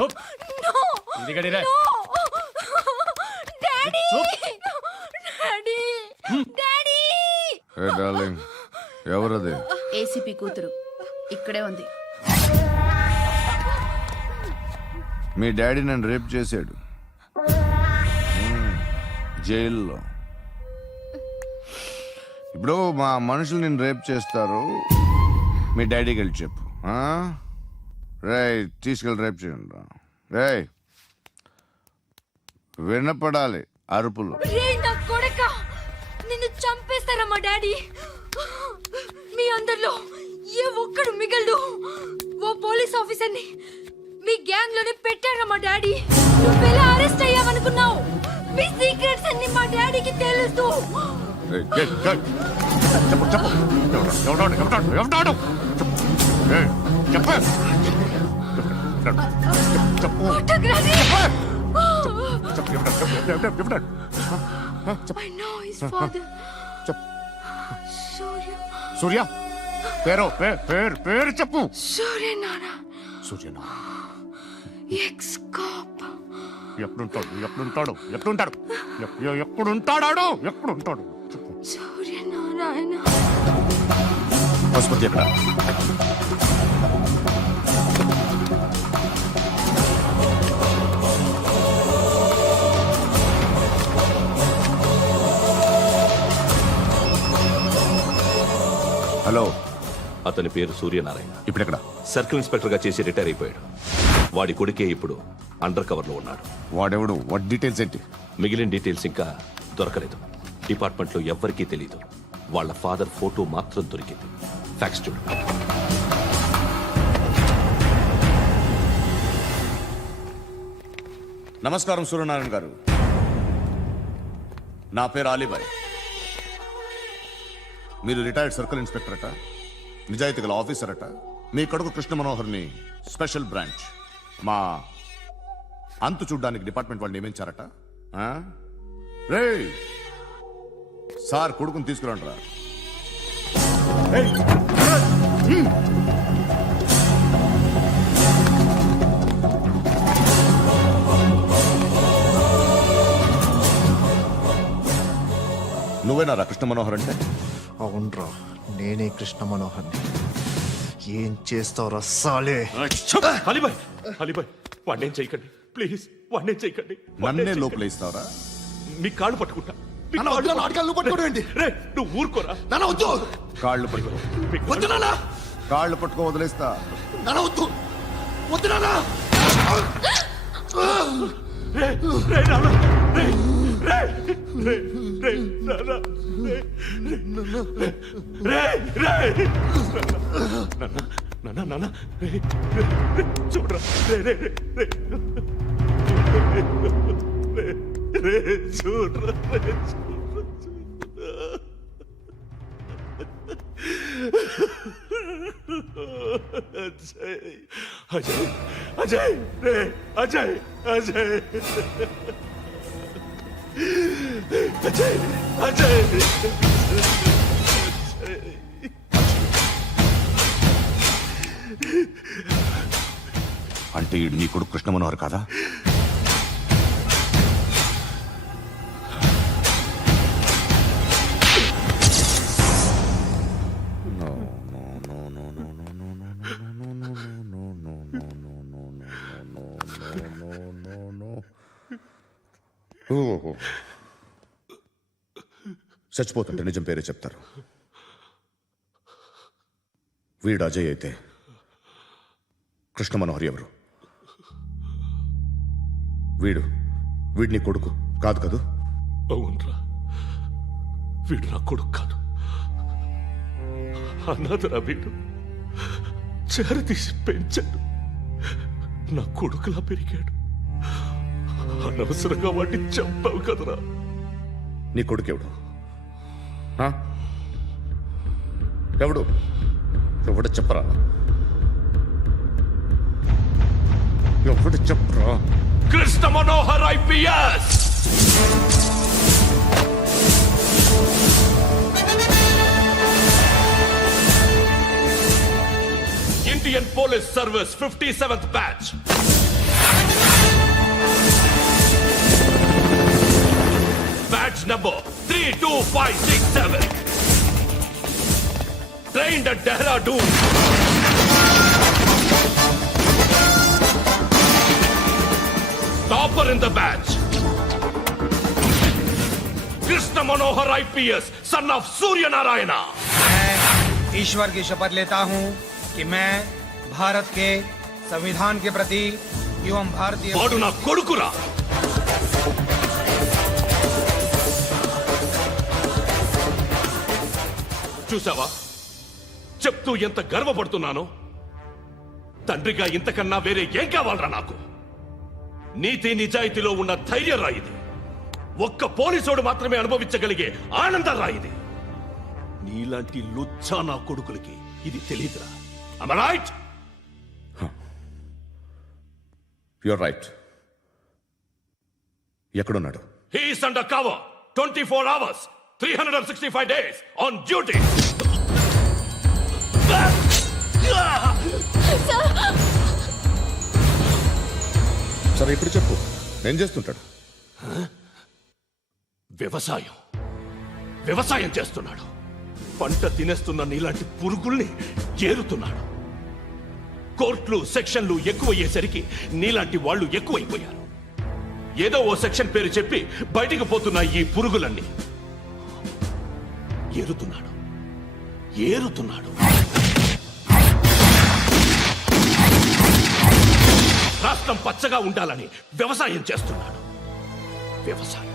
No no daddy daddy daddy ఏ darling, ఎవరది? ACP కూతురు ఇక్కడే ఉంది. మీ డాడీ నన్ను రేప్ చేశాడు జైల్లో. ఇప్పుడు మా మనుషులు నేను రేప్ చేస్తారు, మీ డాడీకి వెళ్ళి చెప్పు. రేయ్ తీసుకెళ్ళి రేప్ చేయండి. రేయ్ వినపడాలి అరుపులు. రే నా కొడకా, నిన్ను చంపేస్తారా మా డాడీ? మీ అందరిలో ఏ ఒక్కడు మిగలడు. ఓ పోలీస్ ఆఫీసర్ని మీ గ్యాంగ్ లోనే పెట్టారా మా డాడీ? నువ్వెలా అరెస్ట్ అయ్యావనుకున్నావు? మీ సీక్రెట్స్ అన్ని మా డాడీకి తెలుసు. చెప్పు చెప్పు, ఎవడాడు? Photography. I know his father. సూర్య పేరు చెప్పు. సూర్యనారాయణ సూర్యనా ఎక్స్-కాప్. ఎప్పుడుంటాడు చెప్పు. సూర్యనారాయణ. ఆసుపత్రి ఎక్కడ? హలో, అతని పేరు సూర్యనారాయణ. ఇప్పుడెక్కడ? సర్కిల్ ఇన్స్పెక్టర్ గా చేసి రిటైర్ అయిపోయాడు. వాడి కొడుకే ఇప్పుడు అండర్ కవర్ లో ఉన్నాడు. వాడెవడు? వాట్ డీటెయిల్స్ ఏంటి? మిగిలిన డీటెయిల్స్ ఇంకా దొరకలేదు. డిపార్ట్మెంట్ లో ఎవ్వరికీ తెలియదు. వాళ్ళ ఫాదర్ ఫోటో మాత్రం దొరికింది. ఫ్యాక్స్ చూడు. నమస్కారం సూర్యనారాయణ గారు. నా పేరు అలీబాయ్. మీరు రిటైర్డ్ సర్కిల్ ఇన్స్పెక్టర్ అట, నిజాయితీ గల ఆఫీసర్ అట. మీ కొడుకు కృష్ణ మనోహర్ని స్పెషల్ బ్రాంచ్ మా అంతు చూడ్డానికి డిపార్ట్మెంట్ వాళ్ళు నియమించారట. రే సార్ కొడుకుని తీసుకురంటారా? నువ్వేనారా కృష్ణ మనోహర్ అంటే? అవునరా, నేనే కృష్ణ మనోహర్ని. ఏం చేస్తావురా సాలే? అలీబాయ్ వాడినేం చేయకండి ప్లీజ్, వాడినేం చేయకండి. నన్నే లోపల ఇస్తావరా? మీ కాళ్ళు పట్టుకుంటా. నువ్వు ఊరుకోరా. కాళ్ళు పట్టుకో. కాళ్ళు పట్టుకో వదిలేస్తా. చూడరా చూడరా. అజయ్ అజయ్ రే అజయ్ అజయ్ అజయ్ అజయ్. అంటే నీ కొడుకు కృష్ణ మనోహర్ కాదా? చచ్చిపోతుంటే నిజం పేరే చెప్తారు. వీడు అజయ్ అయితే కృష్ణ మనోహర్ ఎవరు? వీడిని కొడుకు కాదు కదూ? అవునరా, వీడు నా కొడుకు కాదు. అన్నదరా వీడు చేరతీసి పెంచాడు. నా కొడుకులా పెరిగాడు. అనవసరంగా వాడిని చంపావు కదరా. నీ కొడుకు ఎవడు? ఎవడు చెప్పరా? ఎవడు చెప్పరా? Krishna Manohar IPS. Indian Police Service 57th batch. Batch number 32567. Trained at Dehradun. Topper in the batch. Krishna Manohar IPS, son of Surya Narayana. मैं ईश्वर की शपथ लेता हूं कि मैं भारत के संविधान के प्रति एवं भारतीय వాడు నా కొడుకురా. చూసావా చెప్తూ ఎంత గర్వపడుతున్నానో. తండ్రిగా ఇంతకన్నా వేరే ఏం కావాలరా నాకు? నీతి నిజాయితీలో ఉన్న ధైర్యం రాయిది. ఒక్క పోలీసోడు మాత్రమే అనుభవించగలిగే ఆనందం రాయిది. నీలాంటి లుచ్చా నా కొడుకులకి ఇది తెలియదురా. Am I right? You're right. ఎక్కడున్నాడు? He is under cover 24 hours 365 days on duty. సరే ఇప్పుడు చెప్పు, ఏం చేస్తుంటాడు? వ్యవసాయం చేస్తున్నాడు. పంట తినేస్తున్న నీలాంటి పురుగుల్ని ఏరుతున్నాడు. కోర్టులు సెక్షన్లు ఎక్కువయ్యేసరికి నీలాంటి వాళ్ళు ఎక్కువైపోయారు. ఏదో ఓ సెక్షన్ పేరు చెప్పి బయటికి పోతున్న ఈ పురుగులన్నీ ఏరుతున్నాడు. రాష్ట్రం పచ్చగా ఉండాలని వ్యవసాయం చేస్తున్నాడు. వ్యవసాయం.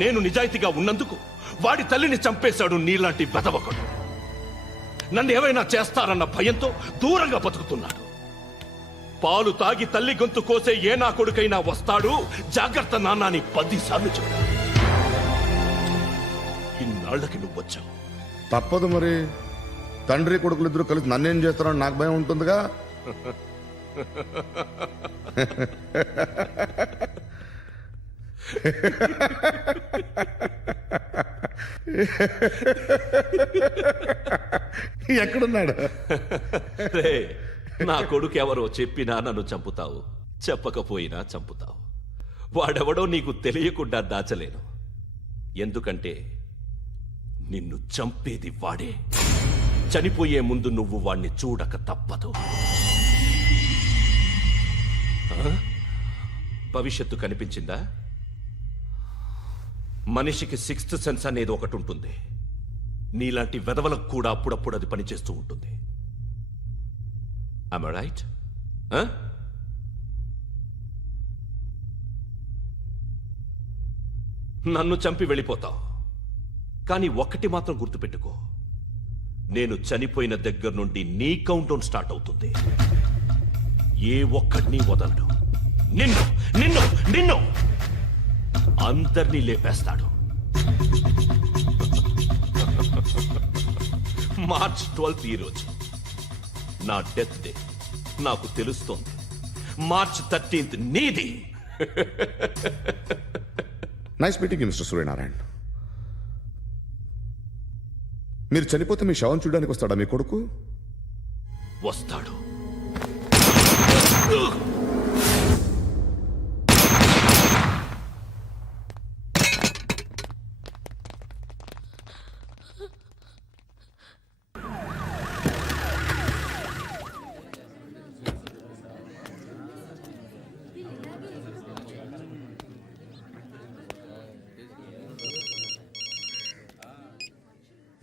నేను నిజాయితీగా ఉన్నందుకు వాడి తల్లిని చంపేశాడు నీలాంటి వెధవకుడు. నన్ను ఏమైనా చేస్తారన్న భయంతో దూరంగా బతుకుతున్నాడు. పాలు తాగి తల్లి గొంతు కోసే ఏ నా కొడుకైనా వస్తాడు, జాగ్రత్త నాన్న అని 10 సార్లు చెప్పాడు. ఇన్నాళ్లకి నువ్వు వచ్చావు. తప్పదు మరి. తండ్రి కొడుకులు ఇద్దరు కలిసి నన్నేం చేస్తారని నాకు భయం ఉంటుందిగా. ఎక్కడున్నాడు? రే, నా కొడుకు ఎవరో చెప్పినా నన్ను చంపుతావు, చెప్పకపోయినా చంపుతావు. వాడెవడో నీకు తెలియకుండా దాచలేను. ఎందుకంటే నిన్ను చంపేది వాడే. చనిపోయే ముందు నువ్వు వాణ్ణి చూడక తప్పదు. భవిష్యత్తు కనిపించిందా? మనిషికి 6th సెన్స్ అనేది ఒకటి ఉంటుంది. నీలాంటి వెధవలకు కూడా అప్పుడప్పుడు అది పనిచేస్తూ ఉంటుంది. Am I right? నన్ను చంపి వెళ్ళిపోతావు. కానీ ఒక్కటి మాత్రం గుర్తుపెట్టుకో, నేను చనిపోయిన దగ్గర నుండి నీ కౌంటౌన్ స్టార్ట్ అవుతుంది. ఏ ఒక్కడిని వదలడు. నిన్ను నిన్ను నిన్ను అందరినీ లేపేస్తాడు. మార్చ్ 12th ఈ రోజు నా డెత్ డే. నాకు తెలుస్తోంది. మార్చ్ 13th నీది. Nice meeting mister Suryanarayan. మీరు చనిపోతే మీ శవం చూడడానికి వస్తాడా మీ కొడుకు? వస్తాడు.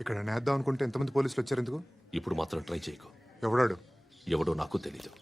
ఇక్కడ నేద్దాం అనుకుంటే ఎంతమంది పోలీసులు వచ్చారు ఎందుకు? ఇప్పుడు మాత్రం ట్రై చేయకు. ఎవడాడు? ఎవడో నాకు తెలీదు.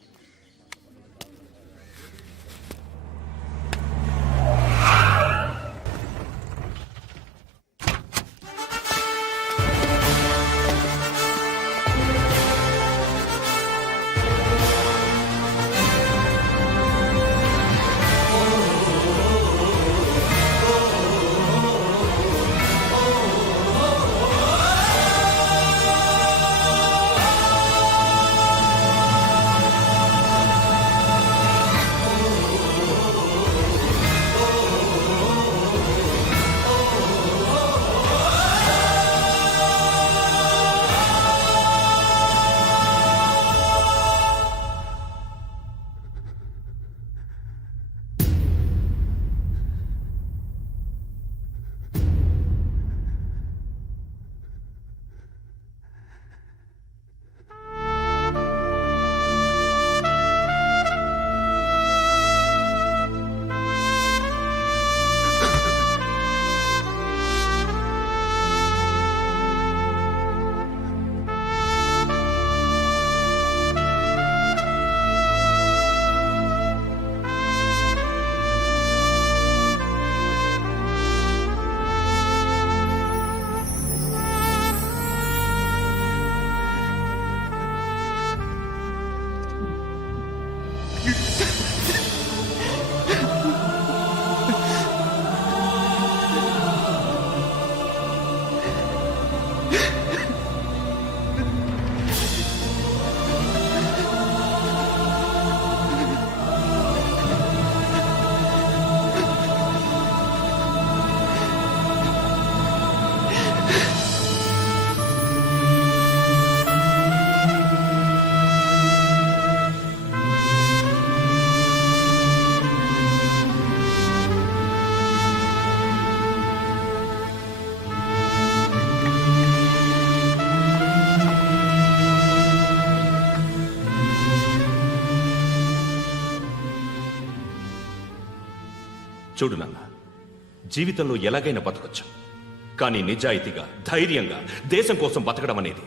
చూడు నాన్న, జీవితంలో ఎలాగైనా బతకొచ్చు, కానీ నిజాయితీగా ధైర్యంగా దేశం కోసం బతకడం అనేది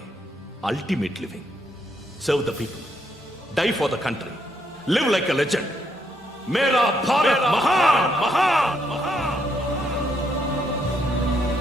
ultimate living. Serve the people, die for the country, live like a legend. మేరా భారత్ మహాన్ మహాన్ మహాన్.